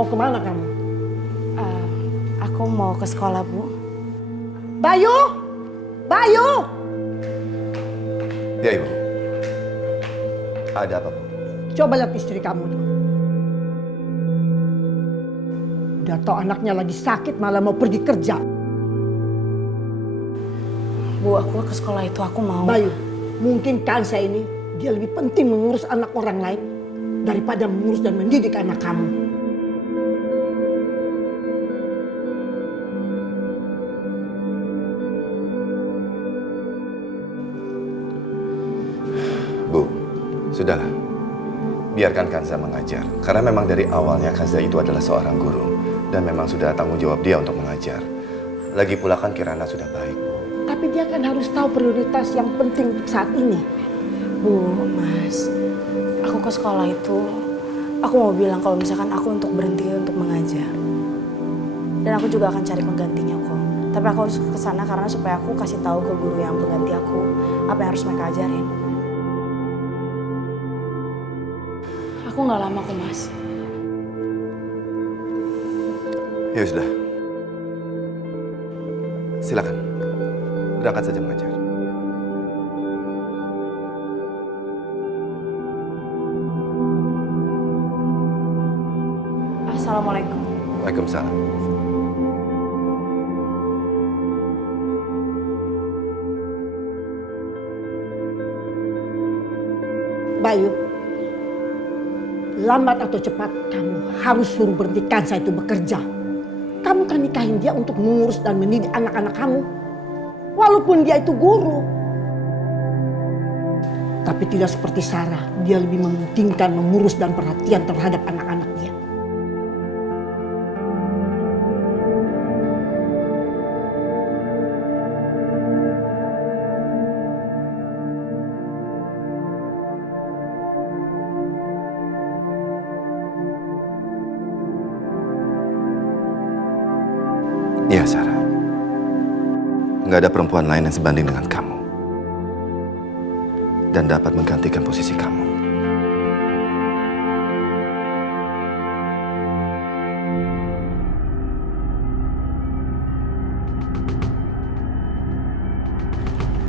Mau kemana kamu? Aku mau ke sekolah, Bu. Bayu! Bayu! Ya, Ibu. Ada apa, Bu? Coba lihat istri kamu tuh. Udah tau anaknya lagi sakit malah mau pergi kerja. Bu, aku ke sekolah itu aku mau. Bayu, mungkin Kansa ini dia lebih penting mengurus anak orang lain daripada mengurus dan mendidik anak kamu. Bu, sudahlah. Biarkan Kanza mengajar. Karena memang dari awalnya Kanza itu adalah seorang guru. Dan memang sudah tanggung jawab dia untuk mengajar. Lagi pula kan Kirana sudah baik, Bu. Tapi dia kan harus tahu prioritas yang penting saat ini. Bu, Mas, aku ke sekolah itu, aku mau bilang kalau misalkan aku untuk berhenti untuk mengajar. Dan aku juga akan cari penggantinya kok. Tapi aku harus ke sana karena supaya aku kasih tahu ke guru yang mengganti aku apa yang harus mereka ajarin. Aku nggak lama kok, Mas. Ya sudah. Silakan. Berangkat saja mengajar. Assalamualaikum. Waalaikumsalam. Bayu, lambat atau cepat kamu harus suruh berhenti Kansa itu bekerja. Kamu kan nikahin dia untuk mengurus dan mendidik anak-anak kamu. Walaupun dia itu guru. Tapi tidak seperti Sarah, dia lebih mementingkan mengurus dan perhatian terhadap anak-anak dia. Iya, Sarah. Nggak ada perempuan lain yang sebanding dengan kamu. Dan dapat menggantikan posisi kamu.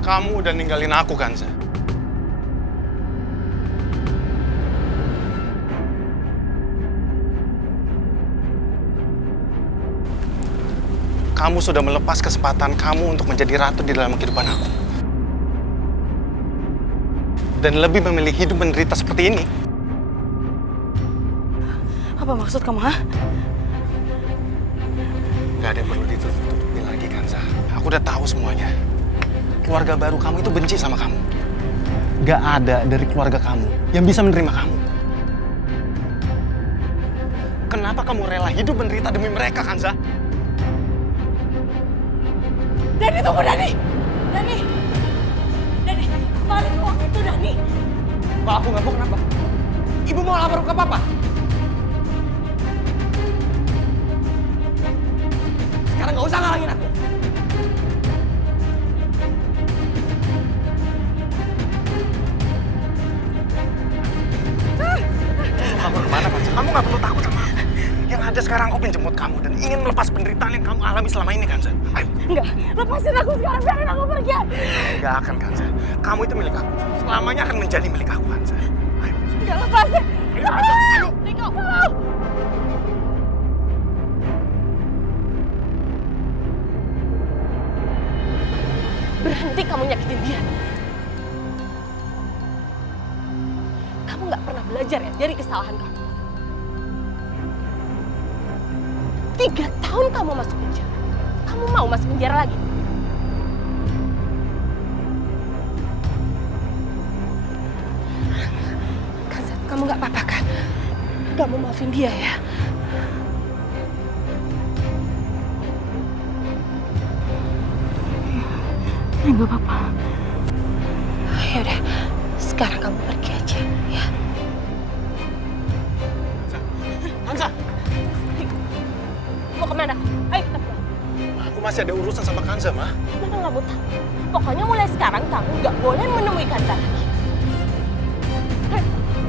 Kamu udah ninggalin aku, Kanza. Kamu sudah melepas kesempatan kamu untuk menjadi ratu di dalam kehidupan aku. Dan lebih memilih hidup menderita seperti ini. Apa maksud kamu, ha? Gak ada yang perlu ditutup-tutupin lagi, Kanza. Aku udah tahu semuanya. Keluarga baru kamu itu benci sama kamu. Gak ada dari keluarga kamu yang bisa menerima kamu. Kenapa kamu rela hidup menderita demi mereka, Kanza? Dani, tunggu, Dani! Dani! Dani, balik uang itu, Dani! Kalau aku nggak mau, kenapa? Ibu mau lapor ke papa? Sekarang nggak usah ngalangin aku. Kamu kemana, Kanza? Kamu nggak perlu takut sama aku. Yang ada sekarang aku pengen jemput kamu dan ingin melepas penderitaan yang kamu alami selama ini, Kanza. Ayo. Enggak, lepasin aku sekarang, biarin aku pergi. Nggak akan, Kanza. Kamu itu milik aku. Selamanya akan menjadi milik aku, Kanza. Ayo. Enggak, lepasin. Ayo, Kanza. Ayo. Niko, tolong. Berhenti kamu nyakitin dia. Kamu nggak pernah belajar ya dari kesalahan kamu. 3 tahun kamu masuk penjara. Kamu mau masuk penjara lagi? Kanza, kamu nggak apa-apa kan? Kamu maafin dia ya? Nggak apa-apa. Ya udah, sekarang kamu pergi aja ya. Kanza, Mau kemana? Ayo kita pulang. aku masih ada urusan sama Kanza, Ma. Mama nggak mau tahu. Pokoknya mulai sekarang kamu nggak boleh menemui Kanza lagi.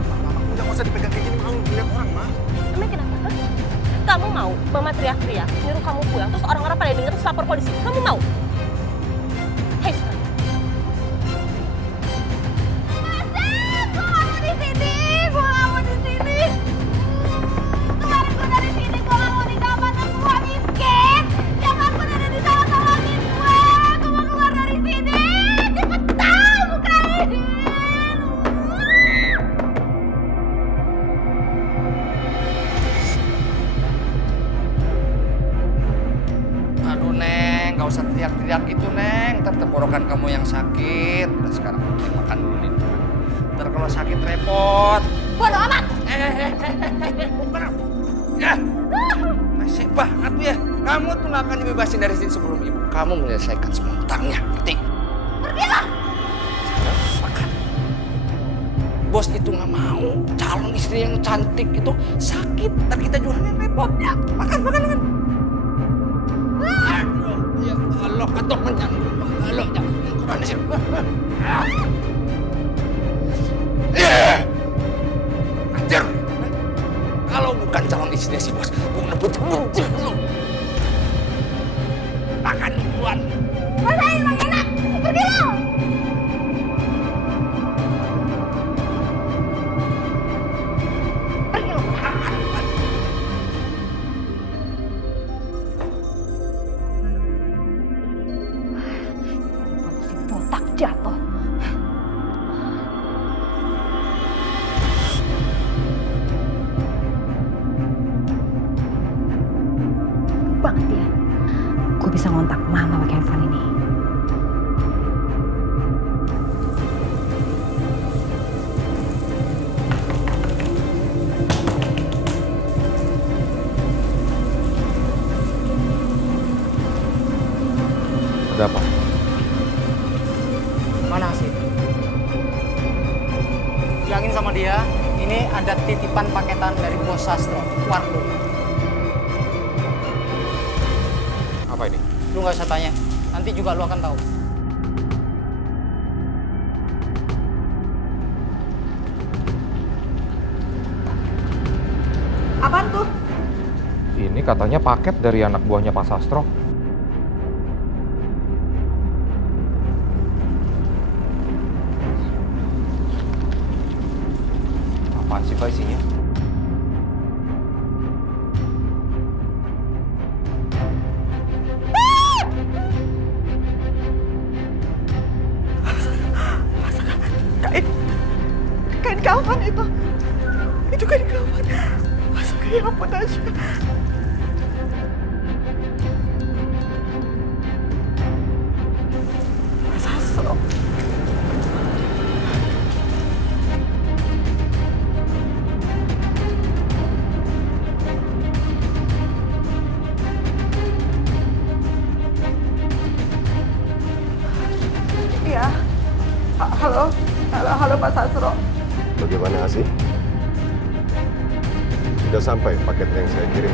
Mama, udah nggak usah dipegang kayak gini, mau dilihat orang, Ma. Emang kenapa? Hah? Mama teriak-teriak, nyuruh kamu pulang, terus orang-orang pada denger terus lapor polisi. Kamu mau? Hei, sekarang. Aduh Neng, gak usah teriak-teriak gitu Neng. Ntar tenggorokan kamu yang sakit. Udah sekarang Neng makan dulu nih. Ntar kalau sakit repot. Bodo amat! Bukan. Ya, nasib banget lu ya. Kamu tuh gak akan dibebasin dari sini sebelum ibu kamu menyelesaikan semua hutangnya. Ngerti? Pergilah! Sekarang makan. Bos itu gak mau calon istri yang cantik itu sakit. Ntar kita jualan repot. Ya, makan. Aduh, ya Allah, ketok kenyang. Allah, jangan kemana sih? Anjir! Kalau bukan calon istri si bos, gue udah benci lu. Makan duluan. Rasain Bang enak! Pergilah! Pergi lu, makan. Si botak jatuh. Banget ya. Gue bisa ngontak mama pakai handphone ini. Ada apa? Mana sih? Bilangin sama dia, ini ada titipan paketan dari Bos Sastro, Wardo. Apa ini? Lu nggak usah tanya, nanti juga lu akan tahu. Apaan tuh? Ini katanya paket dari anak buahnya Pak Sastro. Apaan sih Pak isinya? Kain kafan itu. Itu kain kafan. Masa kayak apa Tasya? Mas Sastro. Iya. Halo Pak Sastro. Bagaimana Asih? Sudah sampai paket yang saya kirim?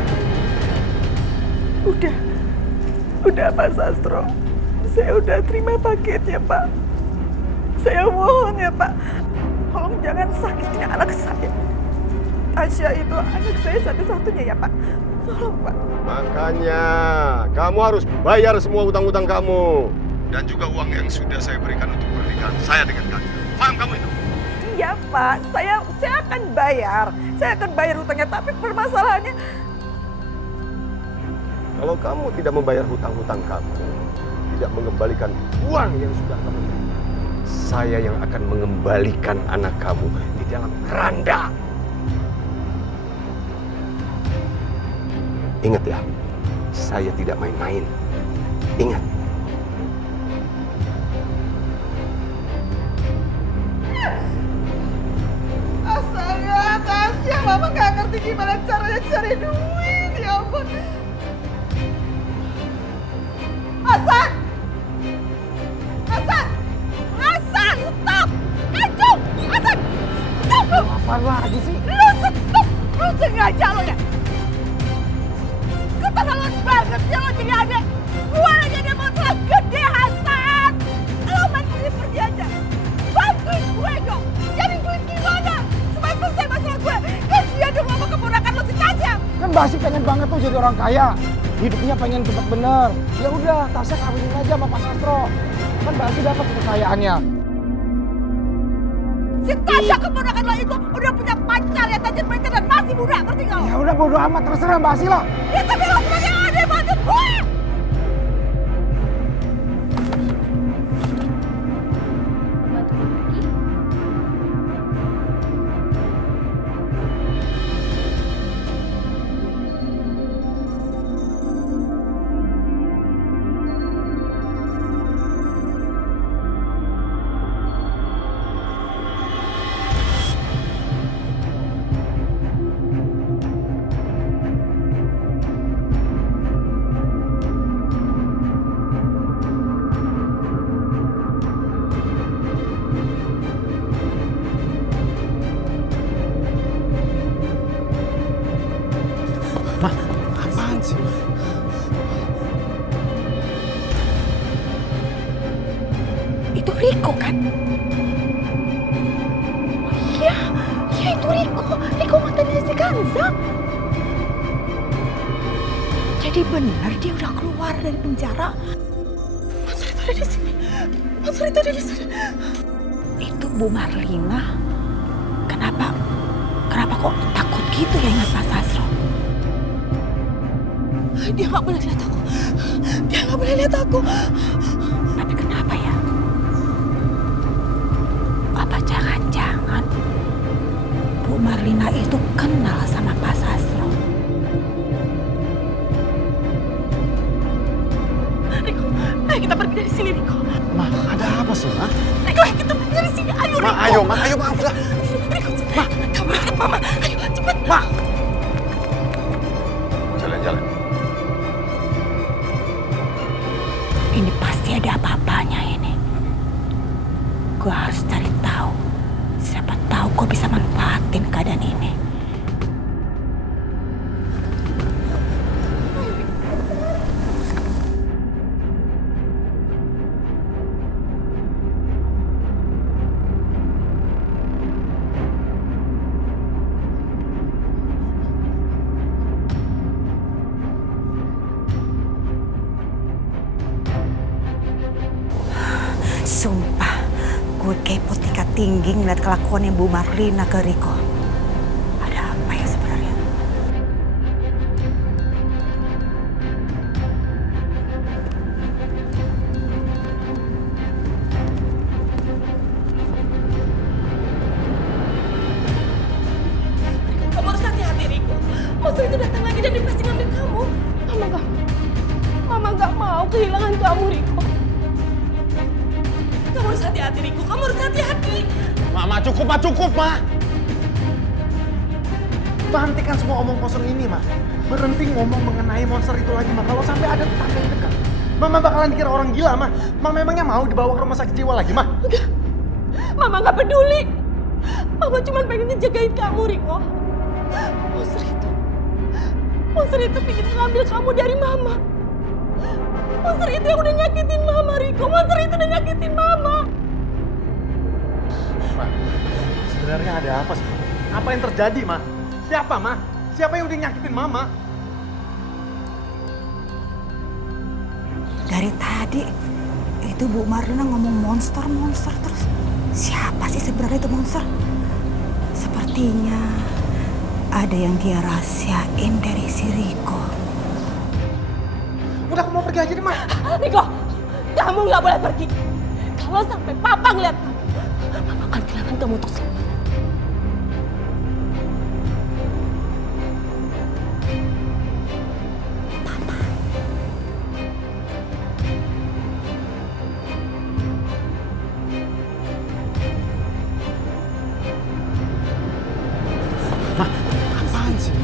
Udah Pak Sastro. Saya udah terima paketnya Pak. Saya mohon ya Pak, tolong jangan sakiti anak saya. Tasya itu anak saya satu-satunya ya Pak. Tolong Pak. Makanya, kamu harus bayar semua utang-utang kamu. Dan juga uang yang sudah saya berikan untuk pernikahan saya dengan kamu. Paham kamu itu? Iya Pak, saya akan bayar. Saya akan bayar hutangnya, tapi permasalahannya Kalau kamu tidak membayar hutang-hutang kamu, tidak mengembalikan uang yang sudah kamu berikan, saya yang akan mengembalikan anak kamu di dalam keranda. Ingat ya, saya tidak main-main. Ingat. astaga, Tasya, Mama gak ngerti gimana caranya cari duit, ya ampun. Hasan! Hasan! Hasan, stop! Kacung! Hasan! Stop! Apa lagi sih? Lu stop! Lu sengaja lo ya? Keterlaluan banget sih lo jadi adik. Gua lagi ada masalah gede, Hasan. Lo main pergi aja. Bantuin gue dong. Cari duit gimana? Supaya selesai masalah gue. Kasihan dong sama keponakan lo si Tasya. Kan Basi pengen banget banget tuh jadi orang kaya. Hidupnya pengen cepet bener. Ya udah, Tasya kawinin aja sama Pak Sastro. Kan pasti dapat kekayaannya. Si Tasya keponakan lo itu udah punya pacar ya tajir meja dan masih muda, ngerti nggak lo? Ya udah bodo amat, terserah Mbak Asila. Ya tapi lo punya adek banget gue. Apaan sih? Itu Riko kan? Oh iya, iya itu Riko. Riko mantannya si Kanza. Jadi benar dia udah keluar dari penjara. Monster itu ada di sini. Monster itu ada di sini. Itu Bu Marlina. Kenapa kok takut gitu ya ingat Pak Sastro? Dia nggak boleh lihat aku. Dia nggak boleh lihat aku. Tapi kenapa ya? Apa jangan-jangan Bu Marlina itu kenal sama Pak Sastro? Riko, ayo kita pergi dari sini, Riko. Ma, ada apa sih, Ma? Riko, ayo kita pergi dari sini. Ayo, Ma, Riko. ayo, Ma, udah. Riko, Ma, kamu lihat Mama. Ayo, cepat. Ma. Jalan-jalan. Ini pasti ada apa-apanya ini. Gue harus cari tahu. Siapa tahu gue bisa manfaatin keadaan ini. Sumpah, gue kepo tingkat tinggi ngeliat kelakuannya Bu Marlina ke Riko. Ada apa ya sebenarnya? Kamu harus hati-hati, Riko. Monster itu datang lagi dan dia pasti ngambil kamu. Mama gak mau kehilangan kamu, Riko. Kamu harus hati-hati, Riko. Kamu harus hati-hati. Ma, cukup, Ma. Hentikan semua omong kosong ini, Ma. Berhenti ngomong mengenai monster itu lagi, Ma. Kalau sampai ada tetangga yang dekat, Mama bakalan dikira orang gila, Ma. Mama memangnya mau dibawa ke rumah sakit jiwa lagi, Ma? Enggak. Mama gak peduli. Mama cuma pengen ngejagain kamu, Riko. Monster itu pengen ngambil kamu dari Mama. Monster itu yang udah nyakitin Mama, Riko. Monster itu udah nyakitin Mama. Ma, sebenarnya ada apa sih? Apa yang terjadi, Ma? Siapa, Ma? Siapa yang udah nyakitin Mama? Dari tadi itu Bu Marlina ngomong monster terus. Siapa sih sebenarnya itu monster? Sepertinya ada yang dia rahasiain dari si Riko. Udah, aku mau pergi aja deh, Ma. Riko, kamu nggak boleh pergi. Kalau sampai Papa ngeliat kamu, Mama akan kehilangan kamu untuk selamanya. Apaan sih?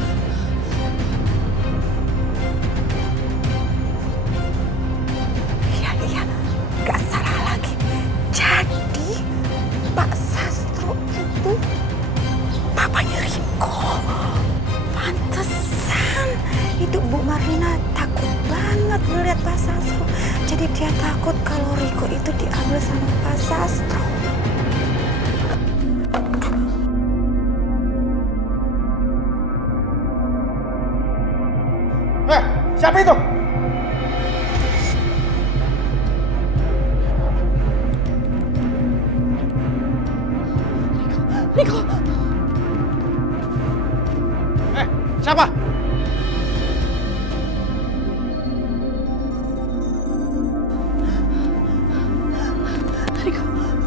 Iya, gak salah lagi. Jadi Pak Sastro itu papanya Riko. Pantesan itu Bu Marlina takut banget ngeliat Pak Sastro. Jadi dia takut kalau Riko itu diambil sama Pak Sastro. Siapa?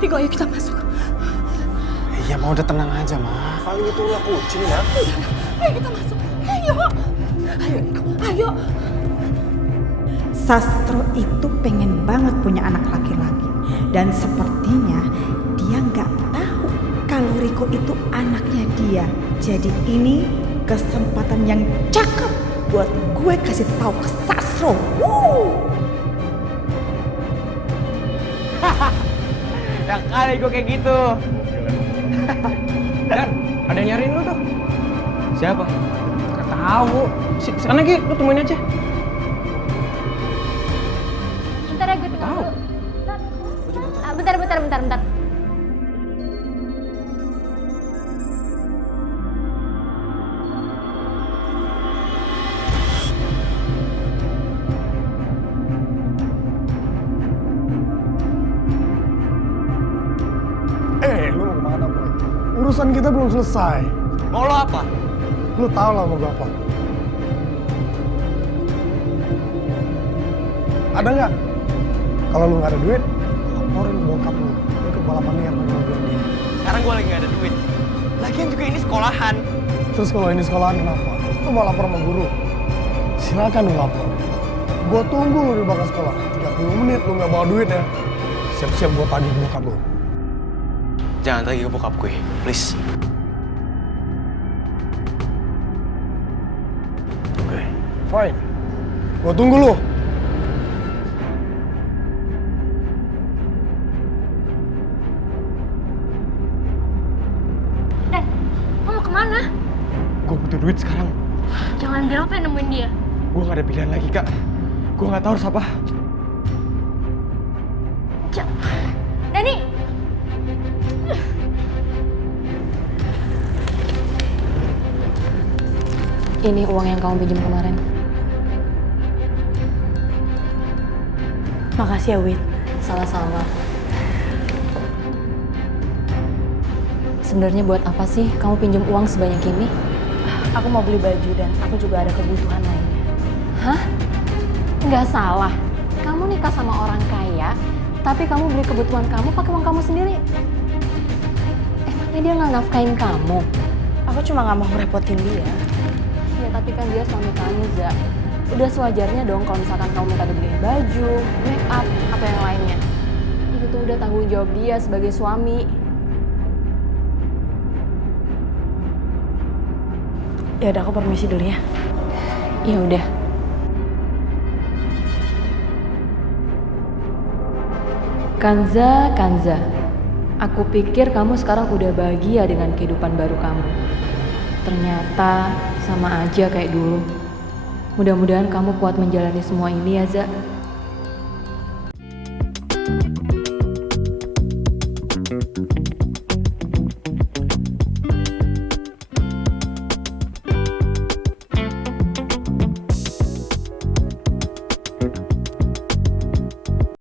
Rigo, ayo kita masuk. Iya, mau udah tenang aja, Ma. Paling itu ulah kucing ya. Ayo kita masuk. Ayo. Ayo, Rigo. Ayo. Sastro itu pengen banget punya anak laki-laki. Dan sepertinya dia nggak tahu kalau Riko itu anaknya dia. Jadi ini kesempatan yang cakep buat gue kasih tahu ke Sastro. Ya kali gue kayak gitu. Dan ada yang nyariin lu tuh. Siapa? Gak tahu. Sekarang lagi lu temuin aja. Bentar ya, gue tunggu dulu. Bentar. Lu mau kemana, bro? Urusan kita belum selesai. Mau lo apa? Lu tahu lah mau gue apa? Ada nggak? Kalau lu nggak ada duit, laporin bokap lu. Lu ke balapan liar sama mobil dia. Sekarang gue lagi gak ada duit. Lagian juga ini sekolahan. Terus kalau ini sekolahan kenapa? Lu mau lapor sama guru? Silakan lu lapor. Gue tunggu lu di belakang sekolah. 30 menit lu nggak bawa duit ya. Siap-siap gue tagih ke bokap lu. Jangan tagih ke bokap gue, please. Oke. Fine. Gue tunggu lu. Dan, lo mau kemana? Gue butuh duit sekarang. Jangan bilang pengen nemuin dia. Gue gak ada pilihan lagi, Kak. Gue gak tahu harus apa. Dani! Ini uang yang kamu pinjam kemarin. Makasih ya, Wit. Sama-sama. Sebenarnya buat apa sih kamu pinjam uang sebanyak ini? Aku mau beli baju dan aku juga ada kebutuhan lainnya. Hah? Nggak salah. Kamu nikah sama orang kaya, tapi kamu beli kebutuhan kamu pakai uang kamu sendiri. Emangnya dia nggak nafkain kamu? Aku cuma nggak mau ngerepotin dia. Ya tapi kan dia suami kamu, Za. Udah sewajarnya dong kalau misalkan kamu minta dibeliin baju, make up, atau yang lainnya. Itu tuh udah tanggung jawab dia sebagai suami. Ya udah, aku permisi dulu ya. Ya udah. Kanza, aku pikir kamu sekarang udah bahagia dengan kehidupan baru kamu. Ternyata sama aja kayak dulu. Mudah-mudahan kamu kuat menjalani semua ini ya, Za.